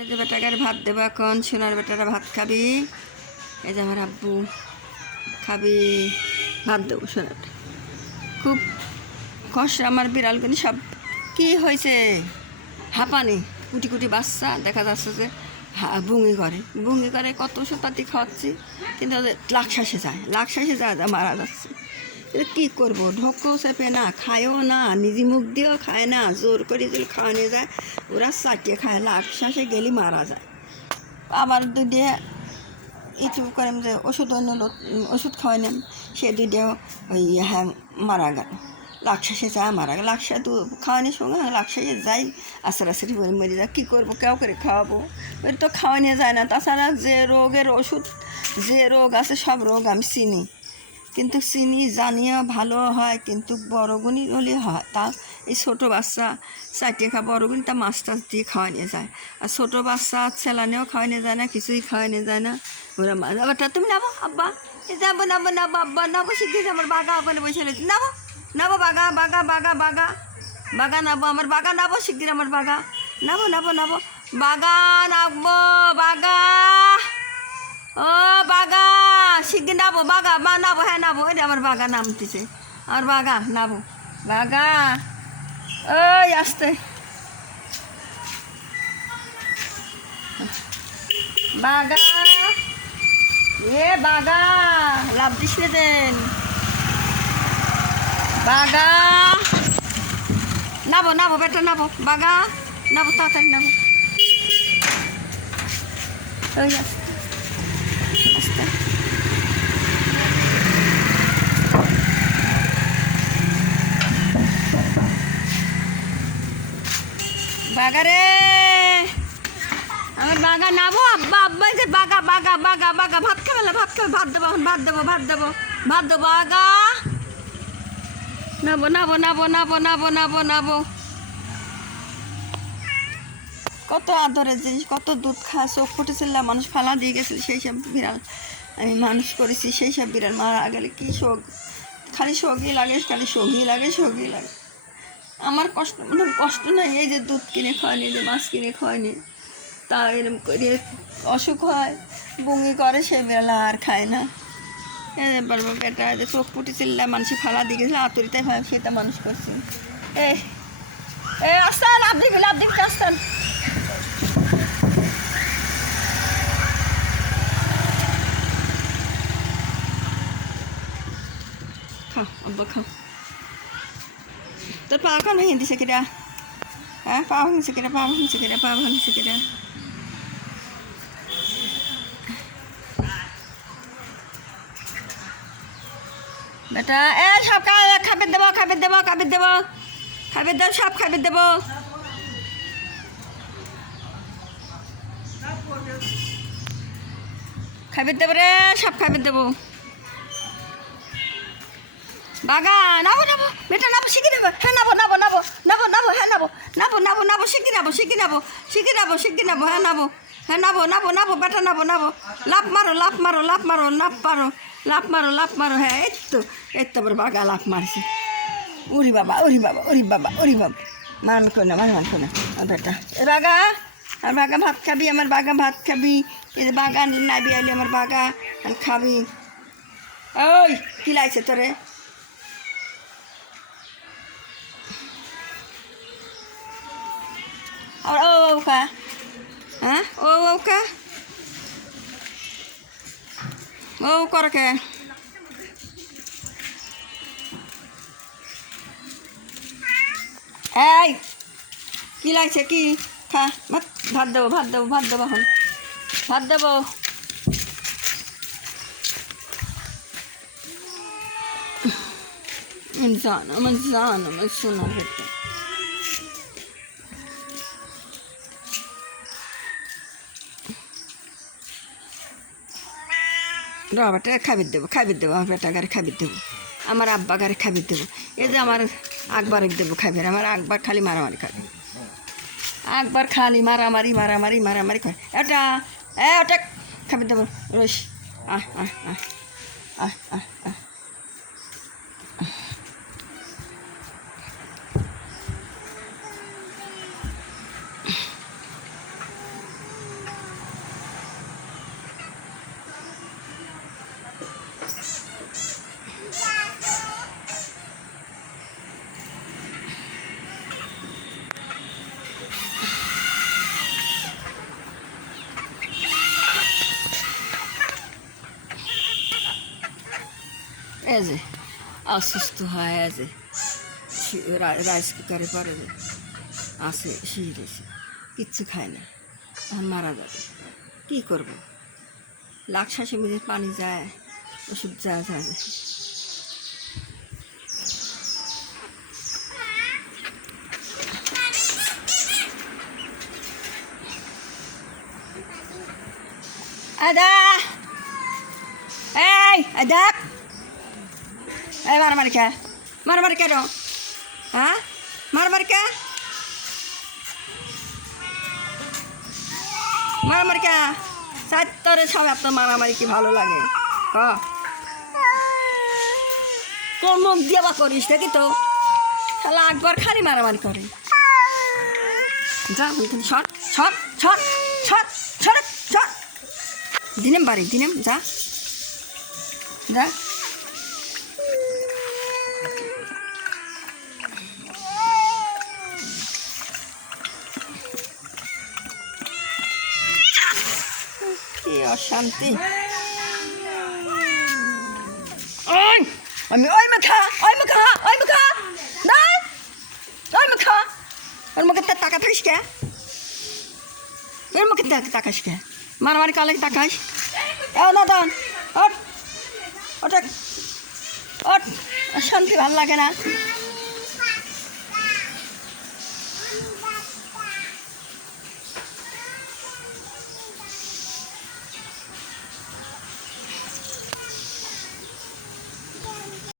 এই বেটাকে ভাত দেবো এখন, সোনার বেটারা ভাত খাবি। এই যে আমার আব্বু খাবি, ভাত দেবো সোনার খুব কষ্ট, আমার বিড়ালগুলি সব কি হয়েছে? হাঁপানি, কুটি কুটি বাচ্চা, দেখা যাচ্ছে যে বুঙি করে বুঙি করে কত পাতি খাওয়াচ্ছি কিন্তু লাকশাসে যায় লাকশাসে যায় যা মারা যাচ্ছে। কী করব? ঢোকও চেপে না খায়ও না, নিজে মুখ দিয়েও খায় না, জোর করে যদি খাওয়ানো যায়, ওরা চাটিয়ে খায় লাকশাসে গেলে মারা যায়। আবার দুধে ইচু করেন যে ওষুধ অন্য ওষুধ খাওয়াইলাম সে দুধেও ওই হ্যাঁ মারা গেল। লাকশাসে যায় মারা গেল লাকসা দু খাওয়ানোর সঙ্গে লাকসাসে যাই আস্তে আস্তে মরে মরে যায়, কী করব, কেউ করে খাওয়াবো? ওই তো খাওয়ানো যায় না, তাছাড়া যে রোগের ওষুধ, যে রোগ আছে, সব রোগ আমি চিনি। কিন্তু চিনি জানিও ভালো হয়, কিন্তু বড়গুনি হলে হয়। তা এই ছোটো বাচ্চা চারটে খা বড়গুনি তা মাছ টাছ দিয়ে খাওয়ানো যায়। আর ছোটো বাচ্চা ছেলানেও খাওয়ানো যায় না, কিছুই খাওয়ানো যায় না। ওরা আবারটা তুমি নাবো আব্বা। যাব নাবো নাবো আব্বা নাবো শিখিয়ে আমার বাগা ওখানে বসে রয়েছে। নাবো নাবো বাগা বাগা বাগা বাগা। বাগা নাবো আমার বাগা নাবো শিগগির আমার বাগা। নাবো নাবো নাবো বাগা নাবো বাগা। ও বাগা। শিগগির নাবো বাগা, বা নাবো হ্যাঁ নাবো যে আমার বাগা নামতেছে। আমার বাগা নাবো বাগা ওই আসতে। বাগা, এ বাগা, লাভ দিস দেন। বাগা নাবো নাবো বেটা নাবো বাগা নাবো তাড়াতাড়ি নাবো ওই আসতে, আস্তে। বাগা রে আমার বাগা নাবো আব্বা আব্বা যে বাগা বাগা বাগা বাগা, ভাত খাবে ভাত খাবে, ভাত দেবো ভাত দেবো ভাত দেবো ভাত দেবো, আগা। নাবো নাবো নাবো নাবো নাবো নাবো নাবো। কত আদরের জিনিস, কত দুধ খায় চোখ ফুটেছিল, মানুষ ফালা দিয়ে গেছিল, সেই সব বিড়াল আমি মানুষ করেছি, সেই সব বিড়াল মারা গেলে কী শোক? খালি শোকই লাগে, খালি শোকই লাগে শোকই লাগে। আমার কষ্ট মানে কষ্ট নাই, এই যে দুধ কিনে খাওয়ানি যে মাছ কিনে খাওয়ানি তা এরকম করে অসুখ হয়, বমি করে সে বেলা আর খায় না। এবার বেটা যে চোখ ফুটেছিল মানুষ ফালা দিয়ে গেছিল আতরিতে হয় সেটা মানুষ করছে। এ এ আসতান আপনি লাভ দিকে আসতান খাও আব্বা খাও তোর পা কখন ভেঙে দিছে কিরা হ্যাঁ পা ভাঙছে কিরা পা ভাঙছে কিরা পা ভাঙছে কিরা বেটা, এ সব খা- খাবার দেবো খাবার দেবো খাবার দেবো। খাবার দেবো, সব খাবার দেবো। খাবার দেবো রে, সব খাবার দেবো। বাগা নাবো নাবো বেটা নাবো শিখি নেব হ্যাঁ নাবো নাবো নাবো নাবো নাবো হ্যাঁ নাবো নাবো নাবো নাবো শিখি নাবো শিখি নাবো শিখি নাবো শিখি নাবো হ্যাঁ নাবো হ্যাঁ নাবো নাবো নাবো বেটা নাবো নাবো লাভ মারো লাভ মারো লাভ মারো লাভ মারো লাভ মারো লাভ মারো হ্যাঁ এই তো এই তো বাগা লাভ মারছে উরি বাবা উরি বাবা উরি বাবা উরি বাবা মান করে না মান মান করে না বেটা এ বাগা আর বাগা ভাত খাবি আমার বাগা ভাত খাবি এই বাগান নাবি আলি আমার বাগা খাবি ওই কি লাগছে তোরে ও ও কা হ্যাঁ ও ও কা ও কর কে এই কি লাগছে কি? খা, ভাত ভাত দেবো ভাত দেবো ভাত দেবো এখন। ভাত দেবো। জান আমার জান আমার সোনা ভেতর বাবাটা খাবির দেবো খাবির দেবো, আমার বেটা গাড়ি খাবির দেবো, আমার আব্বা গাড়ি খাবির দেবো, এই যে আমার আকবার দেবো খাবির, আমার আকবার খালি মারামারি খাবে আকবার খালি মারামারি মারামারি মারামারি করে। এটা এ ওটা খাবির দেবো, রইস, আহ আহ আহ আহ আহ আহ। যে, অসুস্থ হয়, এই যে রাইস কুকারে পরে যে, আছে শিরেছে কিচ্ছু খায় না মারা যাবে, কী করব? লাখ শ্বাসে মেঝে পানি যায়, ওষুধ যায় যাবে আদা! এই, আদা! এই মারামারি কে মারামারি কেন হ্যাঁ মারামারি কে মারামারি কে চারটারে সব এত মারামারি কি ভালো লাগে? ক কোন মুখ দিয়ে বা করিস দেখি তো। তাহলে একবার খালি মারামারি করে। যা shot shot shot shot shot shot দিনেম বাড়ি, দিনেম, যা। যা। কি অশান্তি। ওই আমি ওই মাখা ওই মাখা ওই মাখা। না ওই মাখা। ওর মুখে তো টাকা থাকিস কে? এর মুখে তাক- তাকাস কে? মারামারি কালে তাকাস? এ না দান ওট ওটা ওট শান্তি ভালো লাগে না।